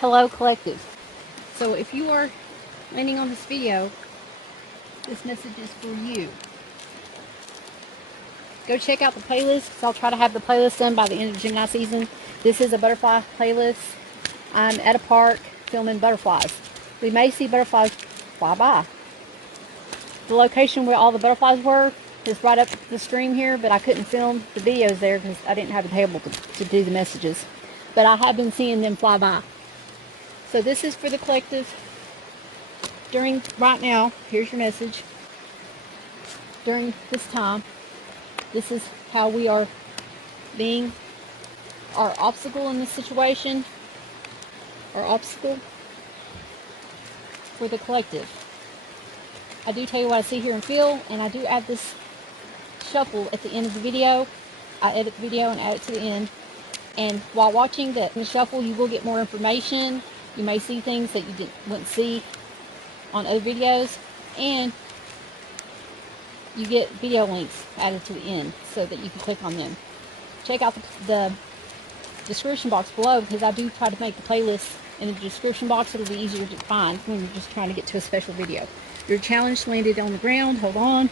Hello Collective. So if you are landing on this video, this message is for you. Go check out the playlist, because I'll try to have the playlist done by the end of Gemini season. This is a butterfly playlist. I'm at a park filming butterflies. We may see butterflies fly by. The location where all the butterflies were is right up the stream here, but I couldn't film the videos there because I didn't have a table to do the messages. But I have been seeing them fly by. So this is for the collective. Right now, here's your message. During this time, this is how we are being our obstacle in this situation, our obstacle for the collective. I do tell you what I see, hear, and feel, and I do add this shuffle at the end of the video. I edit the video and add it to the end. And while watching the shuffle, you will get more information. You may see things that you wouldn't see on other videos, and you get video links added to the end so that you can click on them. Check out the description box below, because I do try to make the playlist in the description box. It'll be easier to find when you're just trying to get to a special video. Your challenge landed on the ground. Hold on.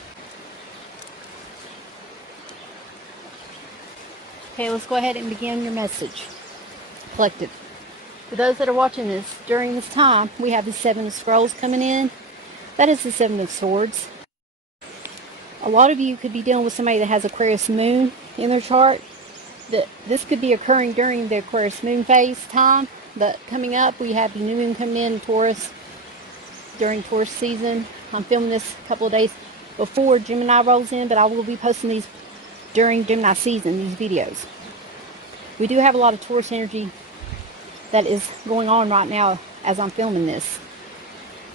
Okay, let's go ahead and begin your message. Collective. For those that are watching this, during this time, we have the Seven of Scrolls coming in. That is the Seven of Swords. A lot of you could be dealing with somebody that has Aquarius moon in their chart. This could be occurring during the Aquarius moon phase time. But coming up, we have the new moon coming in Taurus during Taurus season. I'm filming this a couple of days before Gemini rolls in, but I will be posting these during Gemini season, these videos. We do have a lot of Taurus energy that is going on right now as I'm filming this.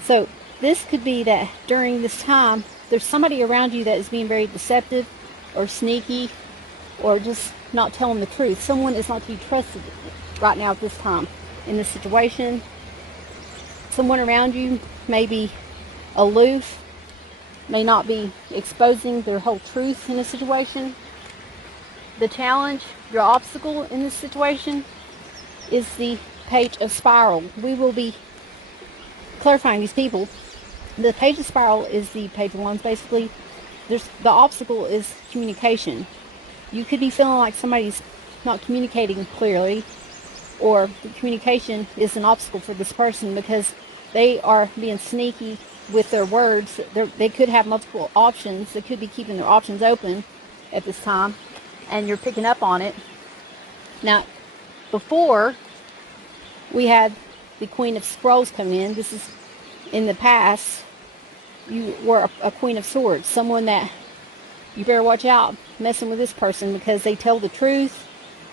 So this could be that during this time, there's somebody around you that is being very deceptive or sneaky or just not telling the truth. Someone is not to be trusted right now at this time in this situation. Someone around you may be aloof, may not be exposing their whole truth in a situation. The challenge, your obstacle in this situation, is the Page of Spiral. We will be clarifying these people. The Page of Spiral is the Page of Wands, basically. The obstacle is communication. You could be feeling like somebody's not communicating clearly, or the communication is an obstacle for this person because they are being sneaky with their words. They could have multiple options. They could be keeping their options open at this time, and you're picking up on it. Now, before, we had the Queen of Scrolls come in. This is in the past. You were a Queen of Swords. Someone that you better watch out messing with this person, because they tell the truth.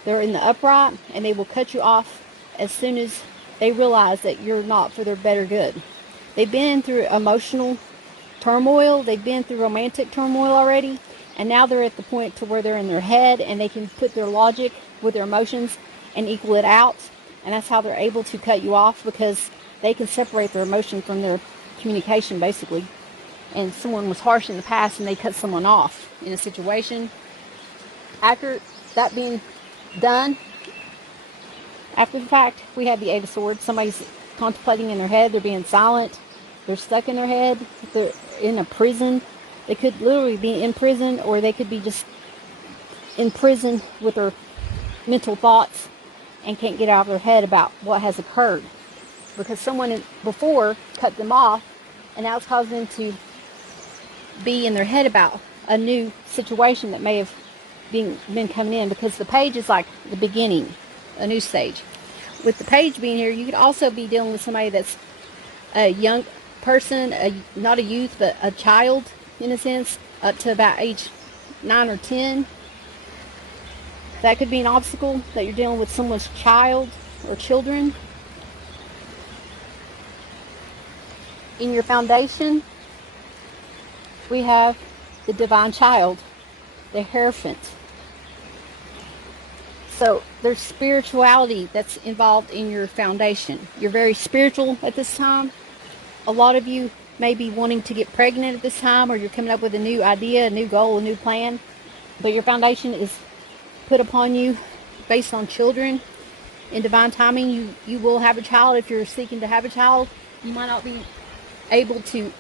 They're in the upright, and they will cut you off as soon as they realize that you're not for their better good. They've been through emotional turmoil. They've been through romantic turmoil already. And now they're at the point to where they're in their head and they can put their logic with their emotions and equal it out. And that's how they're able to cut you off, because they can separate their emotion from their communication, basically. And someone was harsh in the past and they cut someone off in a situation. After that being done, after the fact, we have the Eight of Swords. Somebody's contemplating in their head. They're being silent. They're stuck in their head. They're in a prison. They could literally be in prison, or they could be just in prison with their mental thoughts and can't get out of their head about what has occurred, because someone before cut them off, and now it's causing them to be in their head about a new situation that may have been coming in, because the page is like the beginning, a new stage. With the page being here, you could also be dealing with somebody that's a young person, not a youth, but a child in a sense, up to about age 9 or 10. That could be an obstacle, that you're dealing with someone's child or children. In your foundation, we have the Divine Child, the Hierophant. So there's spirituality that's involved in your foundation. You're very spiritual at this time. A lot of you may be wanting to get pregnant at this time, or you're coming up with a new idea, a new goal, a new plan. But your foundation is put upon you based on children. In divine timing, you will have a child. If you're seeking to have a child, you might not be able to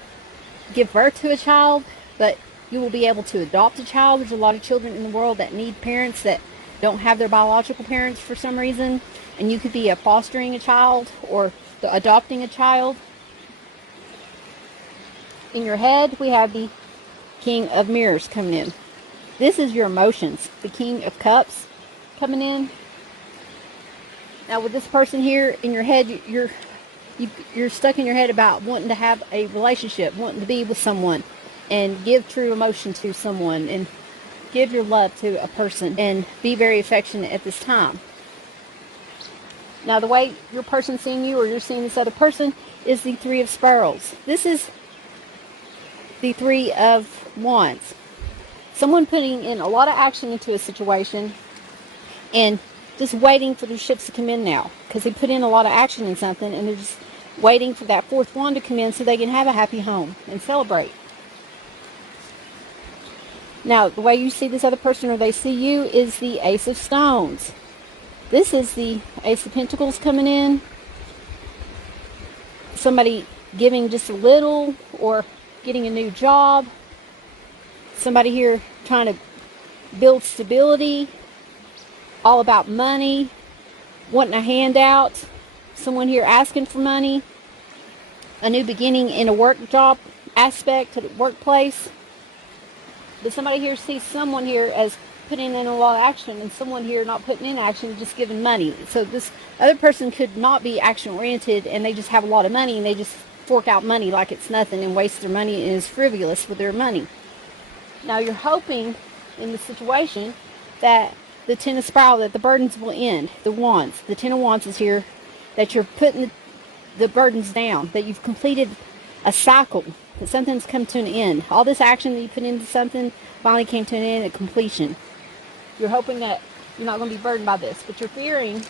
give birth to a child, but you will be able to adopt a child. There's a lot of children in the world that need parents that don't have their biological parents for some reason, and you could be fostering a child or adopting a child. In your head, we have the King of Mirrors coming in. This is your emotions. The King of Cups coming in. Now with this person here in your head, you're stuck in your head about wanting to have a relationship, wanting to be with someone and give true emotion to someone and give your love to a person and be very affectionate at this time. Now the way your person's seeing you or you're seeing this other person is the Three of Sparrows. This is the Three of Wands. Someone putting in a lot of action into a situation and just waiting for the ships to come in now, because they put in a lot of action in something and they're just waiting for that fourth wand to come in so they can have a happy home and celebrate. Now the way you see this other person or they see you is the Ace of Stones. This is the Ace of Pentacles coming in. Somebody giving just a little or getting a new job. Somebody here trying to build stability. All about money. Wanting a handout. Someone here asking for money. A new beginning in a work job aspect to the workplace. But somebody here sees someone here as putting in a lot of action and someone here not putting in action, just giving money. So this other person could not be action oriented and they just have a lot of money and they just fork out money like it's nothing and waste their money and is frivolous with their money. Now you're hoping in the situation that the Ten of Spiral, that the burdens will end. The Wands, the Ten of Wands is here, that you're putting the burdens down, that you've completed a cycle, that something's come to an end. All this action that you put into something finally came to an end at completion. You're hoping that you're not going to be burdened by this, but you're fearing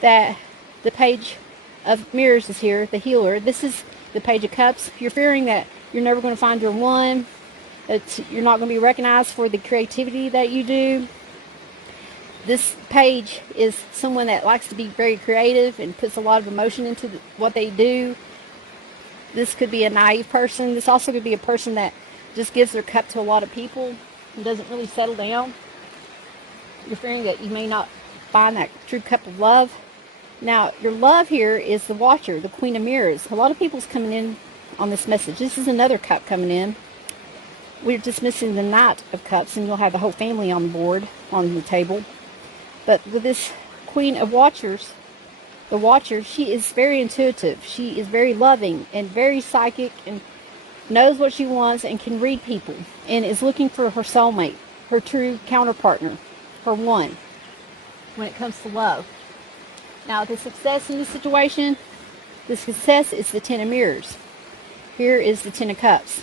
that the Page of Mirrors is here, the healer. This is the Page of Cups. You're fearing that you're never going to find your one, that you're not going to be recognized for the creativity that you do. This page is someone that likes to be very creative and puts a lot of emotion into what they do. This could be a naive person. This also could be a person that just gives their cup to a lot of people and doesn't really settle down. You're fearing that you may not find that true cup of love. Now, your love here is the Watcher, the Queen of Mirrors. A lot of people's coming in on this message. This is another cup coming in. We're just missing the Knight of Cups, and you'll have the whole family on board, on the table. But with this Queen of Watchers, the Watcher, she is very intuitive. She is very loving and very psychic and knows what she wants and can read people and is looking for her soulmate, her true counterpartner, her one, when it comes to love. Now, the success in this situation, the success is the Ten of Mirrors. Here is the Ten of Cups.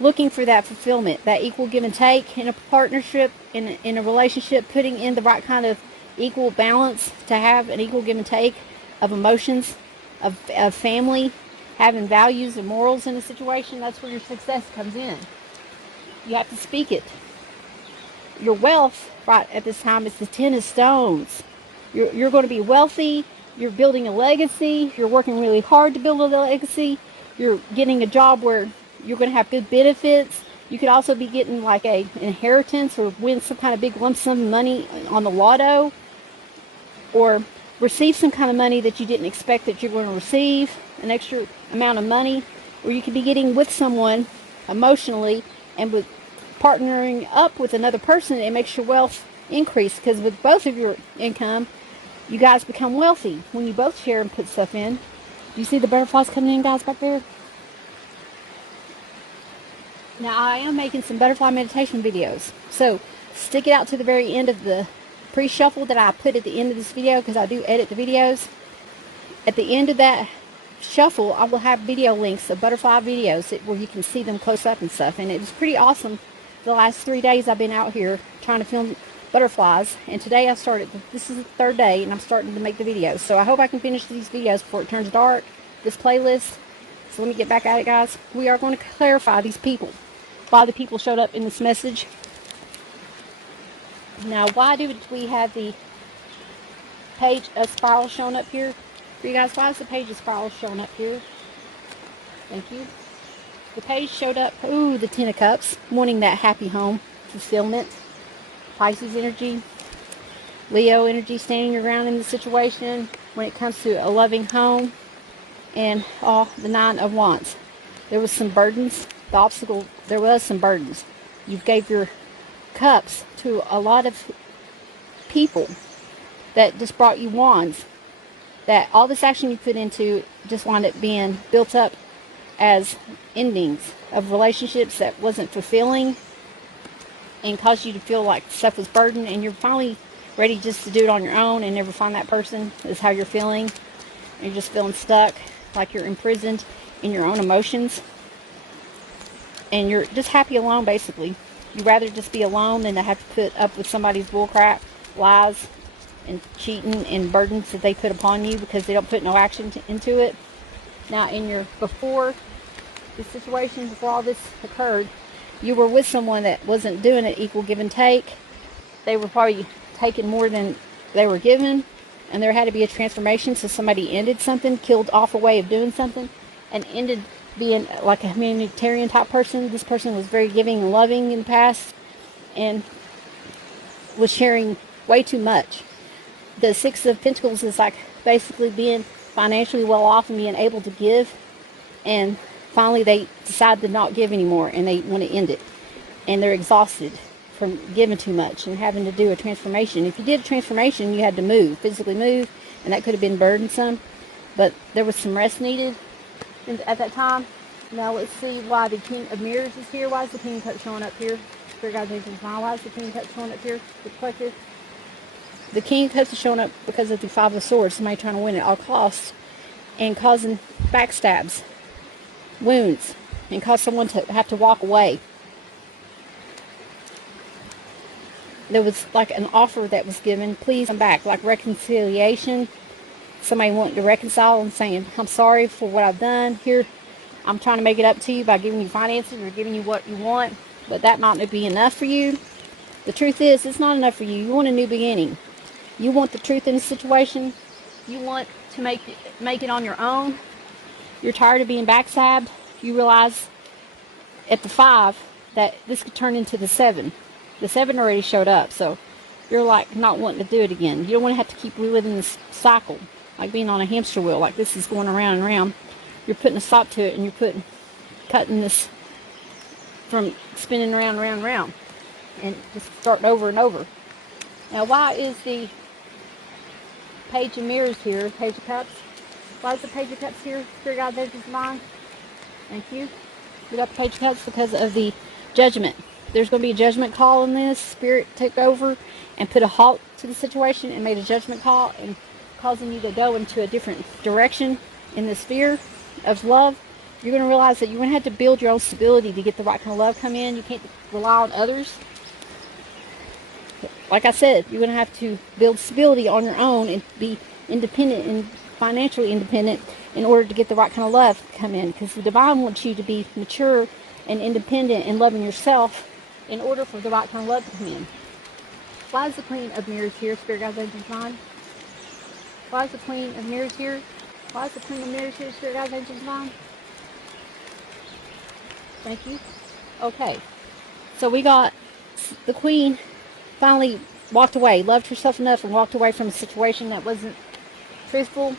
Looking for that fulfillment, that equal give and take in a partnership, in a relationship, putting in the right kind of equal balance to have an equal give and take of emotions, of family, having values and morals in a situation. That's where your success comes in. You have to speak it. Your wealth right at this time is the Ten of Stones. You're going to be wealthy. You're building a legacy. You're working really hard to build a legacy. You're getting a job where you're going to have good benefits. You could also be getting like an inheritance or win some kind of big lump sum of money on the lotto, or receive some kind of money that you didn't expect that you're going to receive, an extra amount of money. Or you could be getting with someone emotionally and with partnering up with another person. It makes your wealth increase, because with both of your income, you guys become wealthy when you both share and put stuff in. Do you see the butterflies coming in, guys, back there? Now, I am making some butterfly meditation videos, so stick it out to the very end of the pre-shuffle that I put at the end of this video, because I do edit the videos. At the end of that shuffle, I will have video links of butterfly videos where you can see them close up and stuff, and it was pretty awesome. The last 3 days I've been out here trying to film butterflies, and today I started, this is the third day, and I'm starting to make the videos. So I hope I can finish these videos before it turns dark, this playlist. So let me get back at it, guys. We are going to clarify these people. Why the people showed up in this message. Now, why do we have the Page of Spiral showing up here for you guys. Why is the Page of Spiral showing up here? Thank you. The Page showed up. Ooh, the Ten of Cups, wanting that happy home fulfillment. Pisces energy, Leo energy, standing your ground in the situation when it comes to a loving home. And the Nine of Wands. There was some burdens. The obstacle, there was some burdens. You gave your cups to a lot of people that just brought you wands. That all this action you put into just wound up being built up as endings of relationships that wasn't fulfilling and caused you to feel like stuff was burdened, and you're finally ready just to do it on your own and never find that person, is how you're feeling. And you're just feeling stuck, like you're imprisoned in your own emotions. And you're just happy alone, basically. You'd rather just be alone than to have to put up with somebody's bullcrap, lies, and cheating and burdens that they put upon you because they don't put no action into it. Now, before this situation, before all this occurred, you were with someone that wasn't doing it equal give and take. They were probably taking more than they were given, and there had to be a transformation. So somebody ended something, killed off a way of doing something, and ended being like a humanitarian type person. This person was very giving and loving in the past and was sharing way too much. The Six of Pentacles is like basically being financially well off and being able to give, and finally they decide to not give anymore and they want to end it, and they're exhausted from giving too much and having to do a transformation. If you did a transformation, you had to move, physically move, and that could have been burdensome, but there was some rest needed at that time. Now let's see why the King of Mirrors is here. Why is the King of Cups showing up here? Spirit guides, angels, why is the King of Cups showing up here? The collective. The King of Cups is showing up because of the Five of Swords. Somebody trying to win at all costs and causing backstabs, wounds, and cause someone to have to walk away. There was like an offer that was given, please come back, like reconciliation. Somebody wanting to reconcile and saying, I'm sorry for what I've done. Here, I'm trying to make it up to you by giving you finances or giving you what you want, but that might not be enough for you. The truth is, it's not enough for you. You want a new beginning. You want the truth in the situation. You want to make it on your own. You're tired of being backstabbed. You realize at the 5 that this could turn into the 7. The 7 already showed up, so you're like not wanting to do it again. You don't want to have to keep reliving this cycle, like being on a hamster wheel, like this is going around and around. You're putting a stop to it, and you're cutting this from spinning around, around, around, and just starting over and over. Now, why is the Page of Mirrors here? Page of Cups. Why is the Page of Cups here? Spirit guides, angels, divine. Thank you. We got the Page of Cups because of the judgment. There's going to be a judgment call on this. Spirit took over and put a halt to the situation and made a judgment call and causing you to go into a different direction in the sphere of love. You're going to realize that you're going to have to build your own stability to get the right kind of love come in. You can't rely on others. Like I said, you're going to have to build stability on your own and be independent and financially independent in order to get the right kind of love to come in. Because the divine wants you to be mature and independent and loving yourself in order for the right kind of love to come in. Why is the Queen of Mirrors here? Spirit guides, angels, divine. Why is the Queen of Mirrors here? Why is the Queen of Mirrors here? Spirit guides, angels, divine. Thank you. Okay. So we got the Queen finally walked away, loved herself enough and walked away from a situation that wasn't truthful,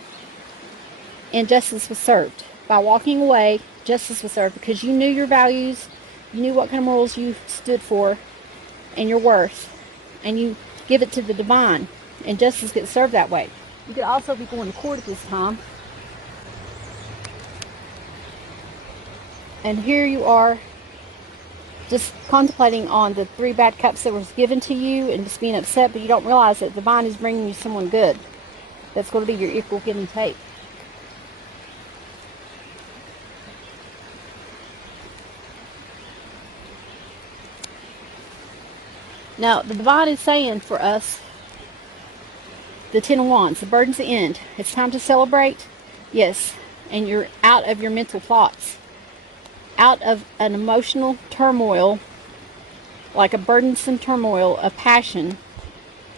and justice was served. By walking away, justice was served because you knew your values, you knew what kind of morals you stood for and your worth, and you give it to the divine, and justice gets served that way. You could also be going to court at this time, and here you are just contemplating on the 3 bad cups that was given to you and just being upset, but you don't realize that the divine is bringing you someone good that's going to be your equal give and take. Now, the divine is saying for us, the 10 of Wands, the burden's the end. It's time to celebrate. Yes, and you're out of your mental thoughts, out of an emotional turmoil, like a burdensome turmoil of passion,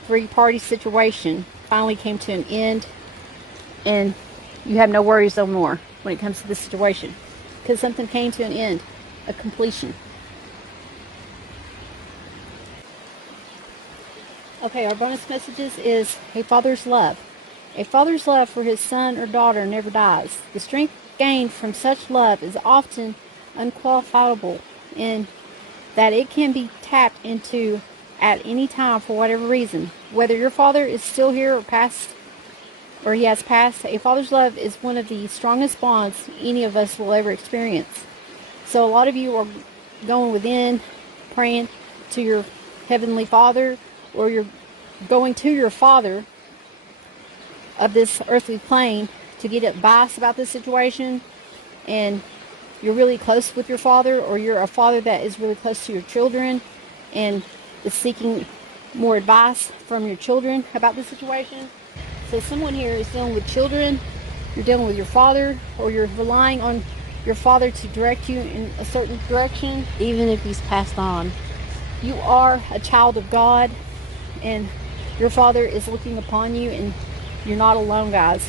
3-party situation finally came to an end, and you have no worries no more when it comes to this situation, because something came to an end, a completion. Okay, our bonus messages is a father's love. A father's love for his son or daughter never dies. The strength gained from such love is often unqualifiable in that it can be tapped into at any time for whatever reason. Whether your father is still here or passed, or he has passed, a father's love is one of the strongest bonds any of us will ever experience. So a lot of you are going within, praying to your Heavenly Father, or you're going to your father of this earthly plane to get advice about this situation, and you're really close with your father, or you're a father that is really close to your children and is seeking more advice from your children about the situation. So someone here is dealing with children, you're dealing with your father, or you're relying on your father to direct you in a certain direction, even if he's passed on. You are a child of God, and your father is looking upon you, and you're not alone, guys.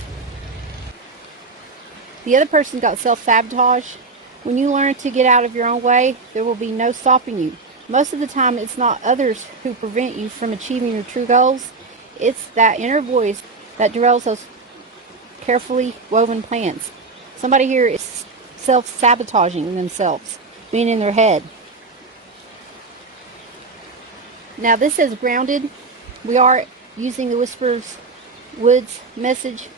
The other person got self-sabotage. When you learn to get out of your own way, there will be no stopping you. Most of the time, it's not others who prevent you from achieving your true goals. It's that inner voice that derails those carefully woven plans. Somebody here is self-sabotaging themselves, being in their head. Now this is grounded. We are using the Whispers Woods message.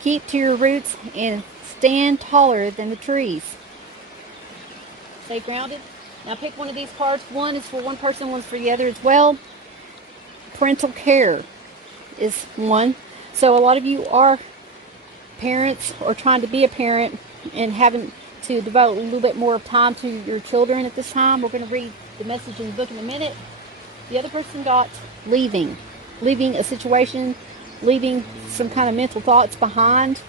Keep to your roots and stand taller than the trees. Stay grounded. Now pick one of these cards. One is for one person, one's for the other as well. Parental care is one. So a lot of you are parents or trying to be a parent and having to devote a little bit more time to your children at this time. We're going to read the message in the book in a minute. The other person got leaving a situation, leaving some kind of mental thoughts behind.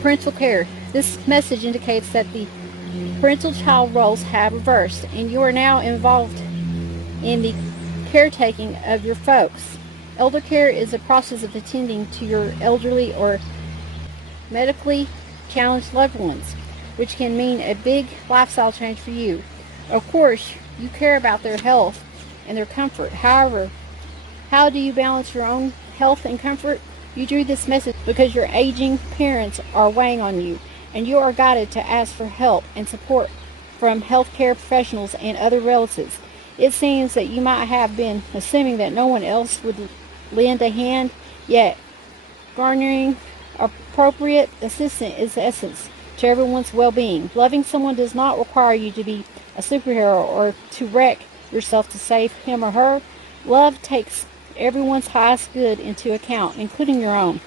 Parental care. This message indicates that the parental child roles have reversed, and you are now involved in the caretaking of your folks. Elder care is a process of attending to your elderly or medically challenged loved ones, which can mean a big lifestyle change for you. Of course, you care about their health and their comfort. However, how do you balance your own health and comfort? You drew this message because your aging parents are weighing on you, and you are guided to ask for help and support from healthcare professionals and other relatives. It seems that you might have been assuming that no one else would lend a hand, yet garnering appropriate assistance is the essence to everyone's well-being. Loving someone does not require you to be a superhero or to wreck yourself to save him or her. Love takes everyone's highest good into account, including your own.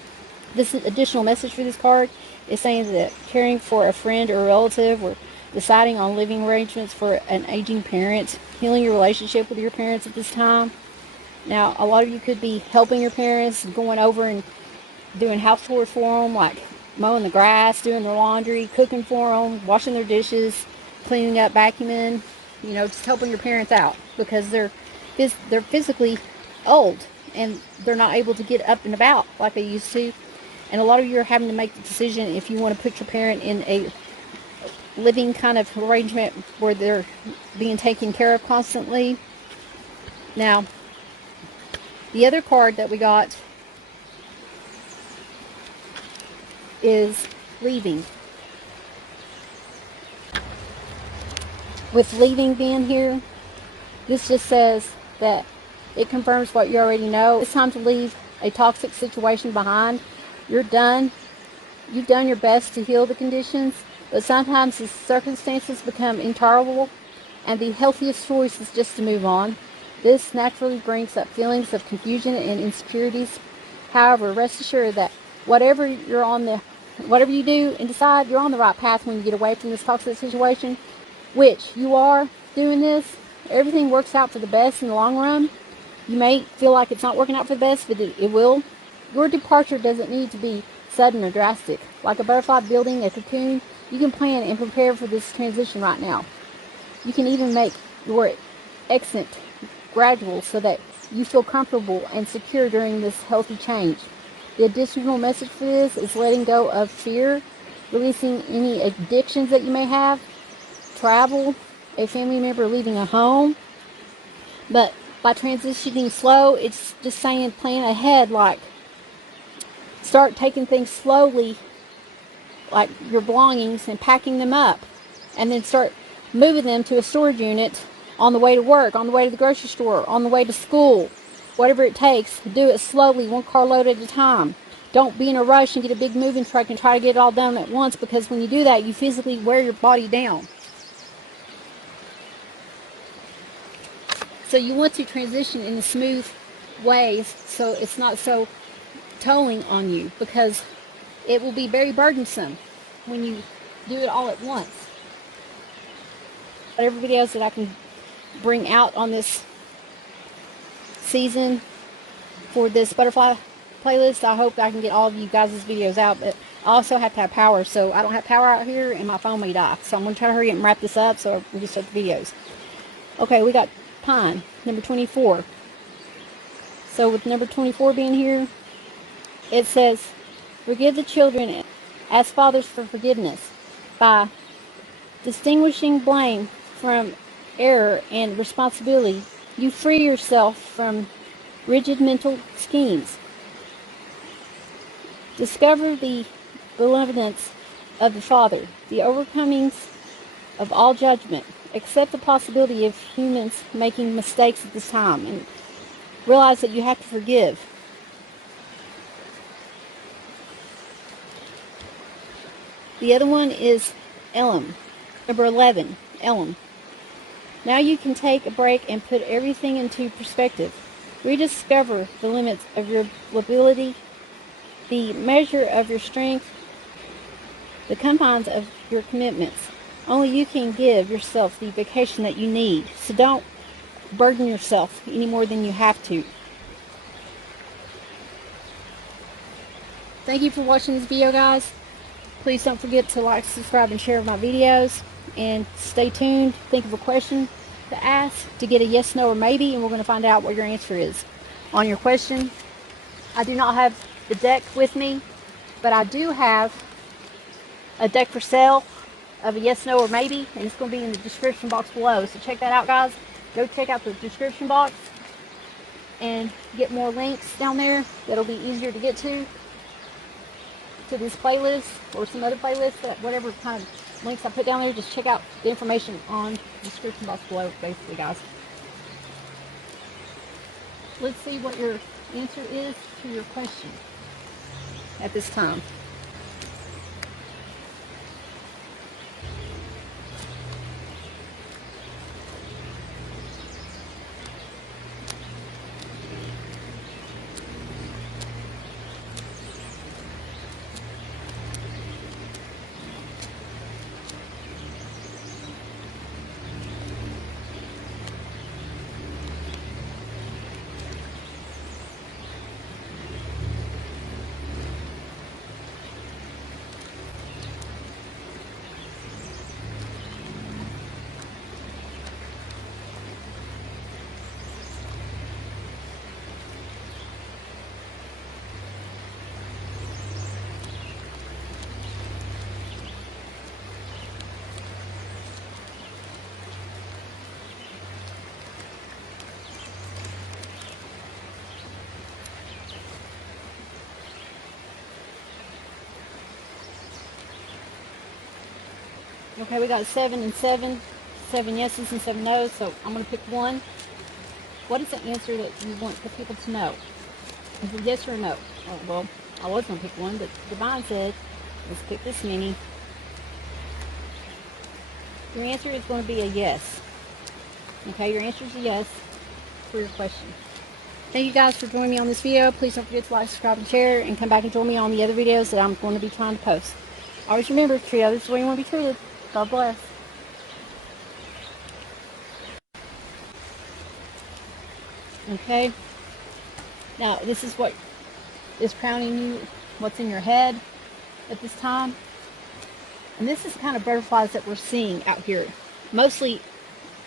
This additional message for this card is saying that caring for a friend or relative, or deciding on living arrangements for an aging parent, healing your relationship with your parents at this time. Now, a lot of you could be helping your parents, going over and doing house chores for them, like mowing the grass, doing their laundry, cooking for them, washing their dishes, cleaning up, vacuuming, just helping your parents out, because they're physically old and they're not able to get up and about like they used to. And a lot of you are having to make the decision if you want to put your parent in a living kind of arrangement where they're being taken care of constantly. Now, the other card that we got is leaving. With leaving being here, this just says that it confirms what you already know. It's time to leave a toxic situation behind. You're done. You've done your best to heal the conditions, but sometimes the circumstances become intolerable, and the healthiest choice is just to move on. This naturally brings up feelings of confusion and insecurities. However, rest assured that whatever you do and decide, you're on the right path when you get away from this toxic situation, which you are doing this. Everything works out for the best in the long run. You may feel like it's not working out for the best, but it will. Your departure doesn't need to be sudden or drastic. Like a butterfly building a cocoon, you can plan and prepare for this transition right now. You can even make your exit gradual so that you feel comfortable and secure during this healthy change. The additional message for this is letting go of fear, releasing any addictions that you may have, travel, a family member leaving a home. But by transitioning slow, it's just saying plan ahead, like start taking things slowly, like your belongings, and packing them up, and then start moving them to a storage unit on the way to work, on the way to the grocery store, on the way to school, whatever it takes. Do it slowly, one carload at a time. Don't be in a rush and get a big moving truck and try to get it all done at once, because when you do that, you physically wear your body down. So you want to transition in a smooth ways so it's not so tolling on you, because it will be very burdensome when you do it all at once. Whatever videos that I can bring out on this season for this butterfly playlist, I hope I can get all of you guys' videos out. But I also have to have power, so I don't have power out here and my phone may die. So I'm going to try to hurry up and wrap this up so we can start the videos. Okay, we got pine, number 24. So with number 24 being here, it says, forgive the children, ask fathers for forgiveness. By distinguishing blame from error and responsibility, you free yourself from rigid mental schemes. Discover the benevolence of the Father, the overcomings of all judgment. Accept the possibility of humans making mistakes at this time, and realize that you have to forgive. The other one is Elam, number 11, Elam. Now you can take a break and put everything into perspective. Rediscover the limits of your ability, the measure of your strength, the confines of your commitments. Only you can give yourself the vacation that you need. So don't burden yourself any more than you have to. Thank you for watching this video, guys. Please don't forget to like, subscribe, and share my videos. And stay tuned. Think of a question to ask to get a yes, no, or maybe, and we're going to find out what your answer is on your question. I do not have the deck with me, but I do have a deck for sale of a yes, no, or maybe, and it's going to be in the description box below. So check that out, guys. Go check out the description box and get more links down there that'll be easier to get to this playlist or some other playlists, that whatever kind of links I put down there, just check out the information on the description box below, basically, guys. Let's see what your answer is to your question at this time. Okay, we got 7 and 7. 7 yeses and 7 no's, so I'm going to pick one. What is the answer that you want the people to know? Is it yes or no? Oh, well, I was going to pick one, but Divine said, let's pick this many. Your answer is going to be a yes. Okay, your answer is a yes for your question. Thank you guys for joining me on this video. Please don't forget to like, subscribe, and share, and come back and join me on the other videos that I'm going to be trying to post. Always remember, treat others the way you want to be treated. God bless. Okay. Now, this is what is crowning you, what's in your head at this time. And this is the kind of butterflies that we're seeing out here. Mostly,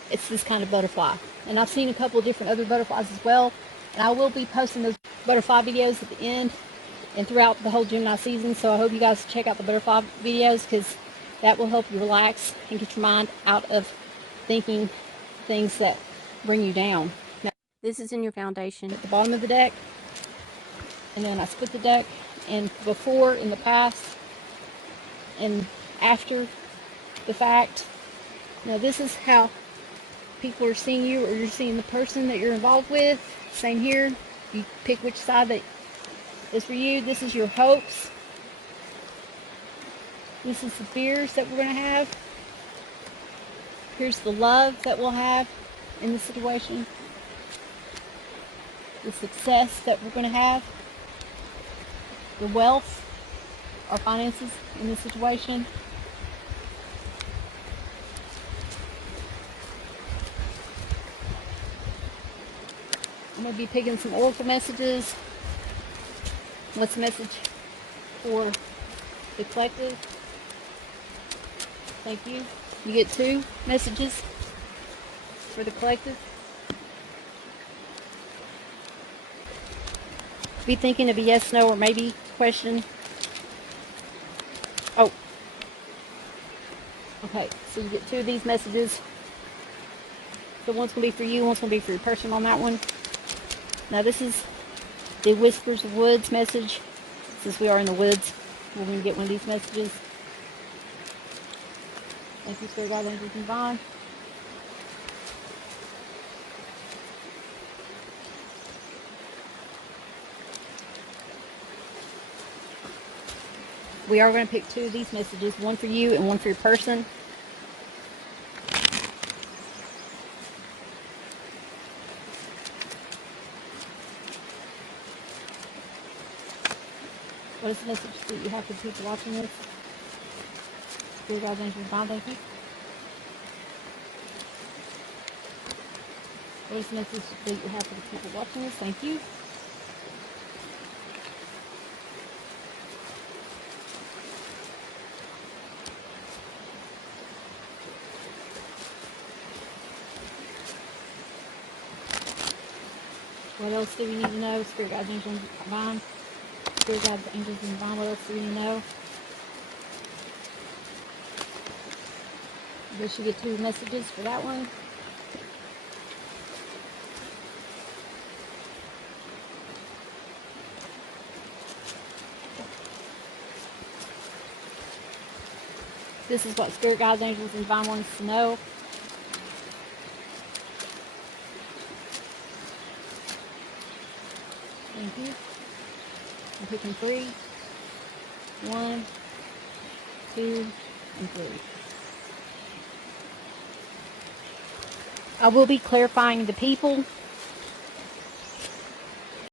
it's this kind of butterfly. And I've seen a couple of different other butterflies as well. And I will be posting those butterfly videos at the end and throughout the whole Gemini season. So I hope you guys check out the butterfly videos, because that will help you relax and get your mind out of thinking things that bring you down. Now, This is in your foundation. at the bottom of the deck, and then I split the deck, and before, in the past, and after the fact. Now this is how people are seeing you, or you're seeing the person that you're involved with. Same here. You pick which side that is for you. This is your hopes. This is the fears that we're going to have. Here's the love that we'll have in this situation. The success that we're going to have. The wealth, our finances in this situation. I'm going to be picking some oracle messages. What's the message for the collective? Thank you. You get 2 messages for the collective. Be thinking of a yes, no, or maybe question. Oh. Okay, so you get 2 of these messages. So one's going to be for you, one's going to be for your person on that one. Now this is the Whispers of Woods message. Since we are in the woods, we're going to get one of these messages. Thank you, Spirit Guides, Angels, and Divine. We are going to pick 2 of these messages, one for you and one for your person. What is the message that you have for the people watching this? Spirit Guides, Angels, and Divine, thank you. What is the message that you have for the people watching this? Thank you. What else do we need to know? Spirit Guides, Angels, and Divine. Spirit Guides, Angels, and Divine. What else do we need to know? I guess you get 2 messages for that one. This is what Spirit Guides, Angels, and Divine wants to know. Thank you. I'm picking 3. 1, 2, and 3. I will be clarifying the people